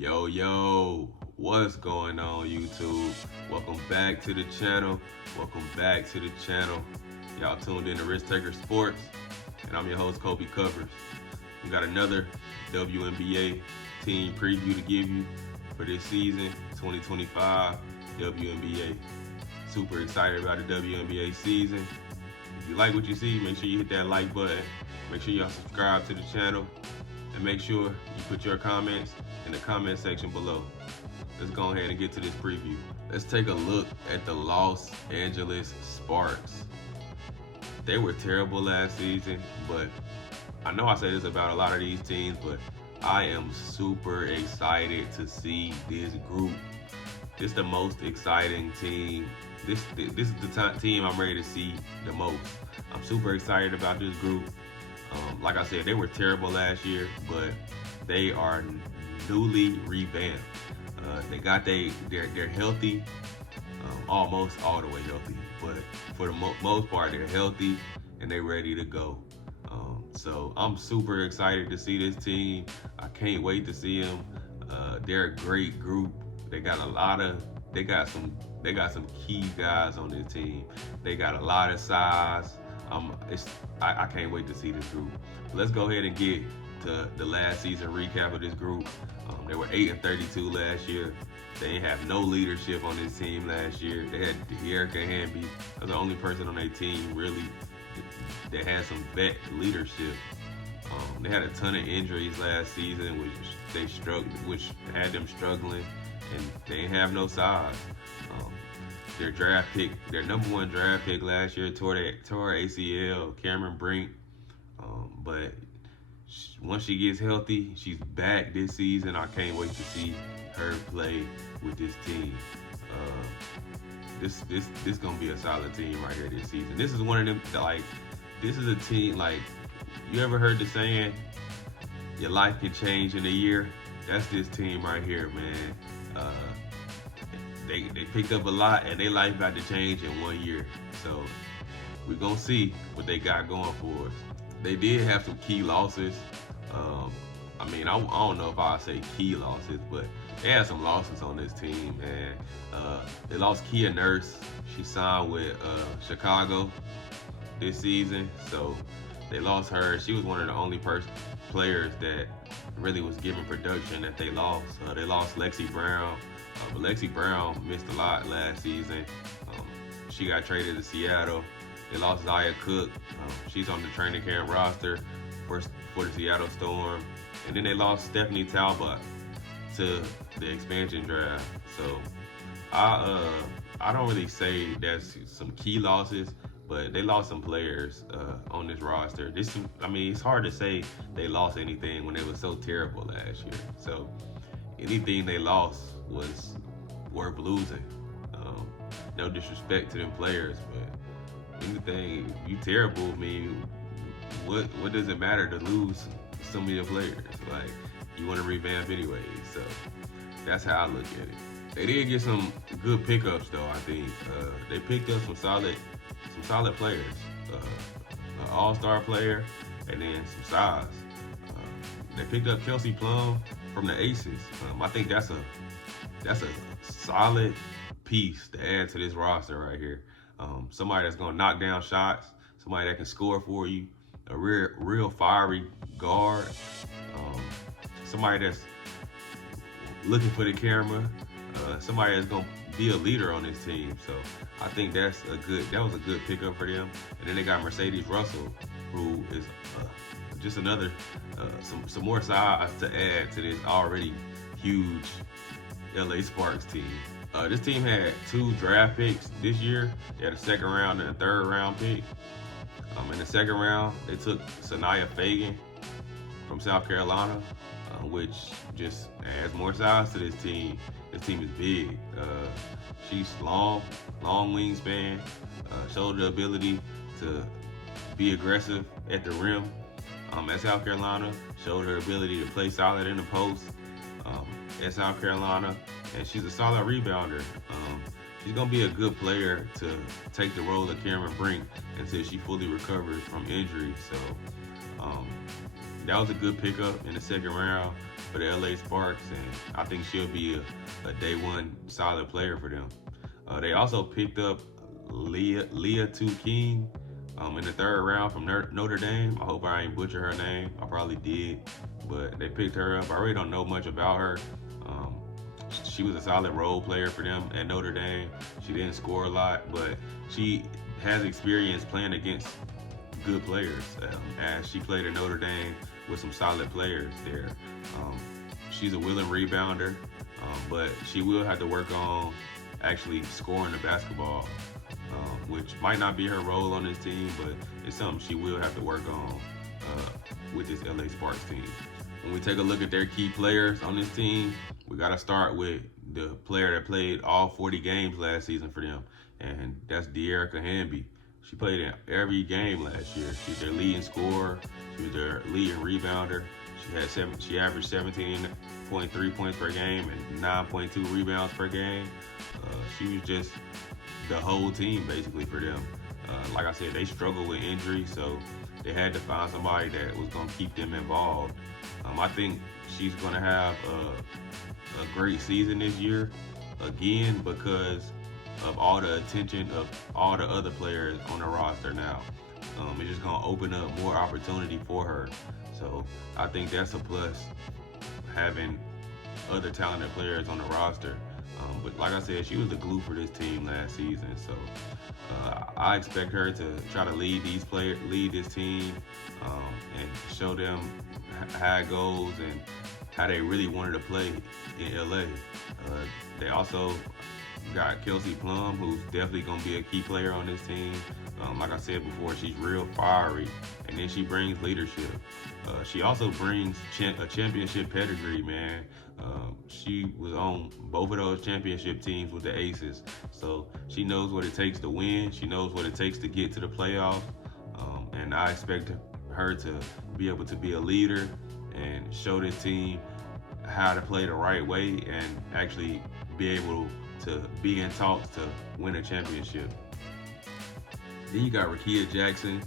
Yo, what's going on YouTube? Welcome back to the channel. Y'all tuned in to Risk Taker Sports, and I'm your host, Colby Covers. We got another WNBA team preview to give you for this season, 2025 WNBA. Super excited about the WNBA season. If you like what you see, make sure you hit that like button. Make sure y'all subscribe to the channel, and make sure you put your comments in the comment section below. Let's go ahead and get to this preview. Let's take a look at the Los Angeles Sparks. They were terrible last season, but I know I say this about a lot of these teams, but I am super excited to see this group. This is the most exciting team. This is the team I'm ready to see the most. I'm super excited about this group. Like I said, they were terrible last year, but they are newly revamped. They're healthy, almost all the way healthy, but for the most part, they're healthy and they're ready to go. So I'm super excited to see this team. I can't wait to see them. They're a great group. They got some key guys on this team. They got a lot of size. I can't wait to see this group. Let's go ahead and get to the last season recap of this group. They were 8-32 last year. They didn't have no leadership on this team last year. They had Wnba. That was the only person on their team really that had some vet leadership. They had a ton of injuries last season, which had them struggling, and they didn't have no size. Their number one draft pick last year tore ACL, Cameron Brink. But once she gets healthy, she's back this season. I can't wait to see her play with this team. This gonna be a solid team right here this season. This is one of them this is a team you ever heard the saying, your life can change in a year? That's this team right here, man. They picked up a lot, and their life about to change in 1 year. So we're gonna see what they got going for us. They did have some key losses. I don't know if I say key losses, but they had some losses on this team, man. They lost Kia Nurse. She signed with Chicago this season, so they lost her. She was one of the only players that really was giving production that they lost. They lost Lexi Brown. But Lexi Brown missed a lot last season. She got traded to Seattle. They lost Zaya Cook. She's on the training camp roster for the Seattle Storm. And then they lost Stephanie Talbot to the expansion draft. So I don't really say there's some key losses, but they lost some players on this roster. It's hard to say they lost anything when they were so terrible last year. So anything they lost was worth losing. No disrespect to them players, but anything, you terrible, what does it matter to lose some of your players? You want to revamp anyway. So that's how I look at it. They did get some good pickups though. I think they picked up some solid players, an all-star player, and then some size. They picked up Kelsey Plum from the Aces. I think that's a solid piece to add to this roster right here. Somebody that's gonna knock down shots, somebody that can score for you, a real fiery guard, somebody that's looking for the camera, somebody that's gonna be a leader on this team. So I think that was a good pickup for them. And then they got Mercedes Russell, who is just another some more size to add to this already huge LA Sparks team. This team had 2 draft picks this year. They had a second round and a third round pick. In the second round, they took Sanaya Fagan from South Carolina, which just adds more size to this team. This team is big. She's long wingspan, showed the ability to be aggressive at the rim. At South Carolina, showed her ability to play solid in the post at South Carolina, and she's a solid rebounder. She's gonna be a good player to take the role of Cameron Brink until she fully recovers from injury. So that was a good pickup in the second round for the LA Sparks, and I think she'll be a day one solid player for them. They also picked up Leah Tu King in the third round from Notre Dame. I hope I ain't butcher her name. I probably did, but they picked her up. I really don't know much about her. Um, she was a solid role player for them at Notre Dame. She didn't score a lot, but she has experience playing against good players, as she played at Notre Dame with some solid players there. She's a willing rebounder, but she will have to work on actually scoring the basketball, which might not be her role on this team, but it's something she will have to work on with this LA Sparks team. When we take a look at their key players on this team, we got to start with the player that played all 40 games last season for them, and that's Wnba. She played in every game last year. She's their leading scorer. She was their leading rebounder. She averaged 17.3 points per game and 9.2 rebounds per game. She was just the whole team basically for them. Like I said, they struggled with injury, so they had to find somebody that was going to keep them involved. I think she's going to have a great season this year, again, because of all the attention of all the other players on the roster now. It's just going to open up more opportunity for her. So I think that's a plus, having other talented players on the roster. But like I said, she was the glue for this team last season. So I expect her to try to lead this team, and show them how it goes and how they really wanted to play in LA. They also got Kelsey Plum, who's definitely going to be a key player on this team. Like I said before, she's real fiery, and then she brings leadership. She also brings a championship pedigree, man. She was on both of those championship teams with the Aces, so she knows what it takes to win. She knows what it takes to get to the playoffs, and I expect her to be able to be a leader and show this team how to play the right way and actually be able to be in talks to win a championship. Then you got Rickea Jackson,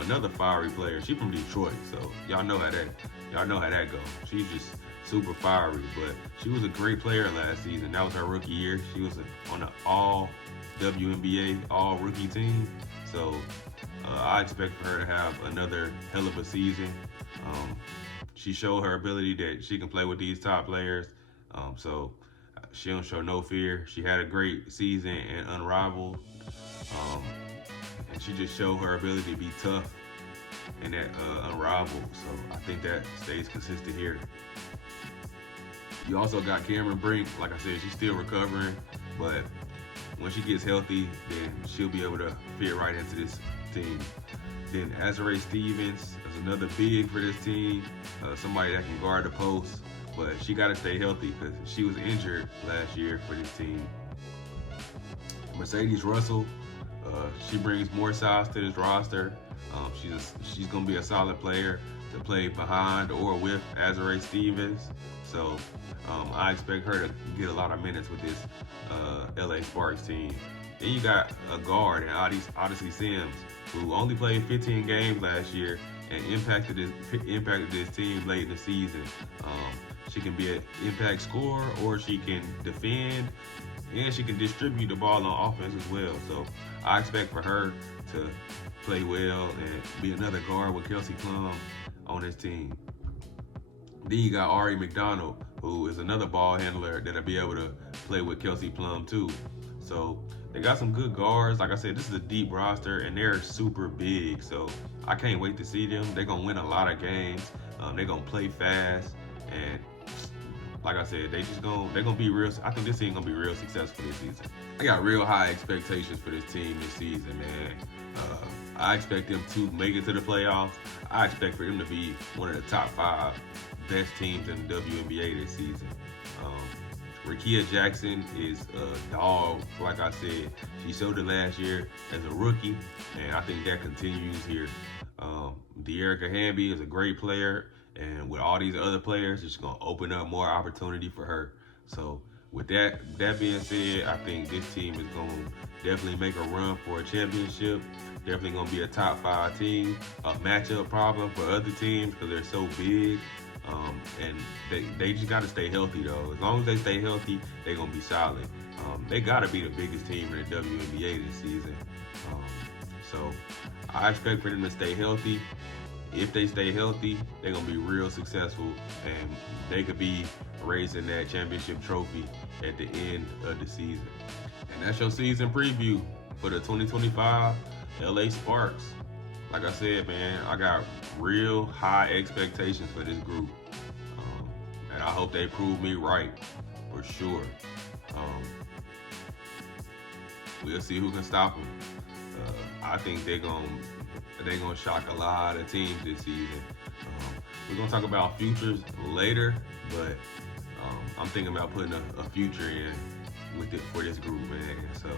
another fiery player. She's from Detroit, so y'all know how that goes. She's just super fiery, but she was a great player last season. That was her rookie year. She was on an all WNBA all rookie team, so I expect for her to have another hell of a season. She showed her ability that she can play with these top players, so she don't show no fear. She had a great season and Unrivaled, and she just showed her ability to be tough and that Unrivaled. So I think that stays consistent here. You also got Cameron Brink. Like I said, she's still recovering, but when she gets healthy, then she'll be able to fit right into this team. Then Azurá Stevens is another big for this team, somebody that can guard the post, but she got to stay healthy because she was injured last year for this team. Mercedes Russell, she brings more size to this roster. She's going to be a solid player to play behind or with Azurá Stevens. So I expect her to get a lot of minutes with this LA Sparks team. Then you got a guard, Odyssey Sims, who only played 15 games last year and impacted this team late in the season. She can be an impact scorer, or she can defend, and she can distribute the ball on offense as well. So I expect for her to play well and be another guard with Kelsey Plum on this team. Then you got Ari McDonald, who is another ball handler that'll be able to play with Kelsey Plum too. So they got some good guards. Like I said, this is a deep roster, and they're super big. So I can't wait to see them. They're gonna win a lot of games. They're gonna play fast, and like I said, they're gonna be real. I think this team gonna be real successful this season. I got real high expectations for this team this season, man. I expect them to make it to the playoffs. I expect for them to be one of the top 5 best teams in the WNBA this season. Rickea Jackson is a dog. Like I said, she showed it last year as a rookie, and I think that continues here. Wnba is a great player, and with all these other players, it's going to open up more opportunity for her. So with that being said, I think this team is going to definitely make a run for a championship. Definitely going to be a top 5 team. A matchup problem for other teams because they're so big. And they just got to stay healthy, though. As long as they stay healthy, they're going to be solid. They got to be the biggest team in the WNBA this season. So I expect for them to stay healthy. If they stay healthy, they're going to be real successful, and they could be raising that championship trophy at the end of the season. And that's your season preview for the 2025 LA Sparks. Like I said, man, I got real high expectations for this group. And I hope they prove me right, for sure. We'll see who can stop them. I think they're gonna shock a lot of teams this season. We're gonna talk about futures later, but I'm thinking about putting a future in with it for this group, man. So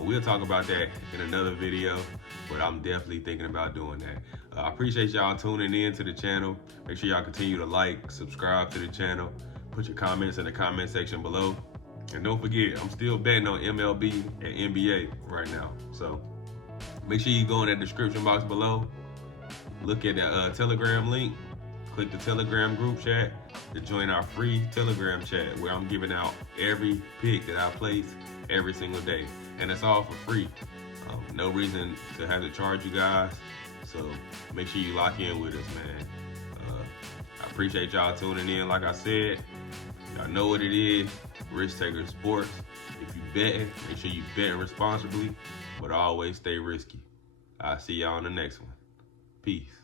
we'll talk about that in another video, but I'm definitely thinking about doing that. I appreciate y'all tuning in to the channel. Make sure y'all continue to like, subscribe to the channel, put your comments in the comment section below. And don't forget, I'm still betting on MLB and NBA right now. So make sure you go in that description box below. Look at the Telegram link. Click the Telegram group chat to join our free Telegram chat where I'm giving out every pick that I place every single day. And it's all for free. No reason to have to charge you guys. So make sure you lock in with us, man. I appreciate y'all tuning in. Like I said, y'all know what it is. Risk Taker Sports. If you betting, make sure you bet responsibly, but always stay risky. I'll see y'all on the next one. Peace.